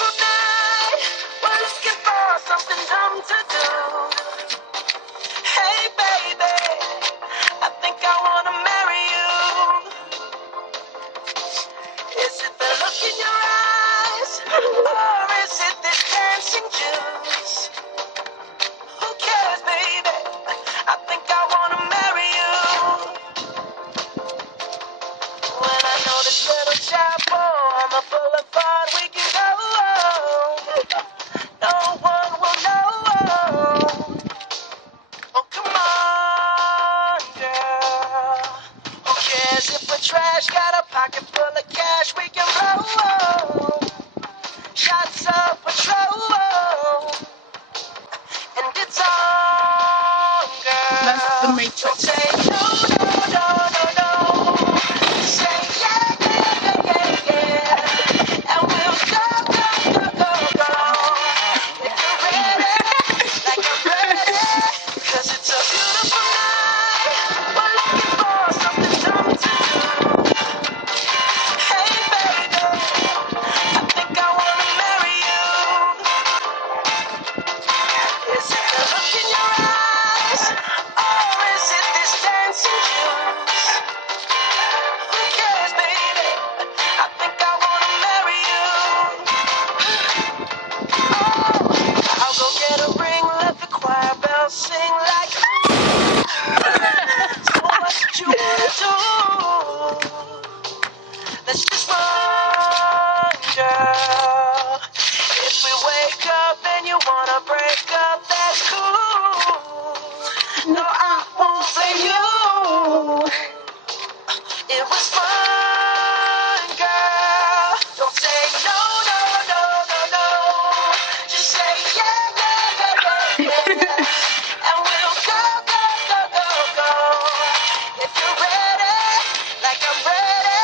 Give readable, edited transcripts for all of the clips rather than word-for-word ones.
beautiful night. We're looking for something dumb to do. Hey baby, I think I wanna marry you. Is it the look in your eyes, or is it this dancing juice? Who cares, baby? I think I wanna marry you. When I know this little chapel on the boulevard, we can go. No one will know. Oh, come on, girl. Who cares if we're trash? Got a pocket full of cash we can blow. Shots of Patrol. And it's on, girl. That's the Matrix. Don't say no, no, no, no, no. Say yeah, yeah, yeah, yeah, yeah. And we'll go, go, go, go, go. If you're ready, like I'm ready. 'Cause it's a beautiful night. We're looking for something dumb to do. Hey, baby, I think I wanna marry you. Is it the look in your eyes, or is it this dancing juice? Who cares, baby? I think I wanna marry you. Oh, I'll go get a ring, let the choir bells sing like. So what you wanna do? Let's just run, girl. If we wake up and you wanna break up, that's cool. No, I won't blame you. It was fun, girl. Don't say no, no, no, no, no. Just say yeah, yeah, yeah, yeah, yeah. And we'll go, go, go, go, go. If you're ready, like I'm ready.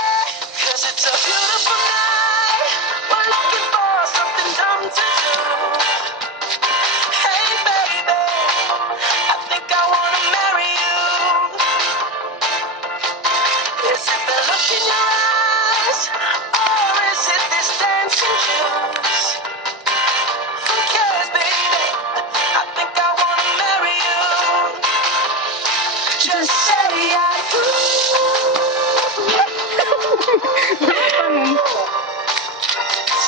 'Cause it's a beautiful night. We're looking for something dumb to do. Hey baby, I think I wanna marry you. Is it the look in your eyes, or is it this dancing juice? Who cares, baby? I think I wanna marry you. Just say I do.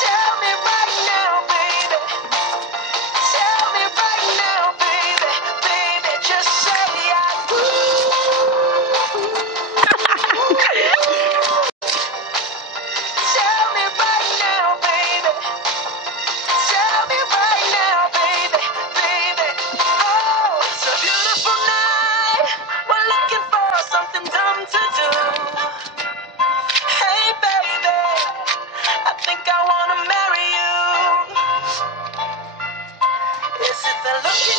Tell me right now, baby. Tell me right now, baby. Baby, just say I do. Tell me right now, baby. Tell me right now, baby. Baby. Oh, it's a beautiful night. We're looking for something dumb to do. Hey, baby. I think I wanna marry you. Is it the look in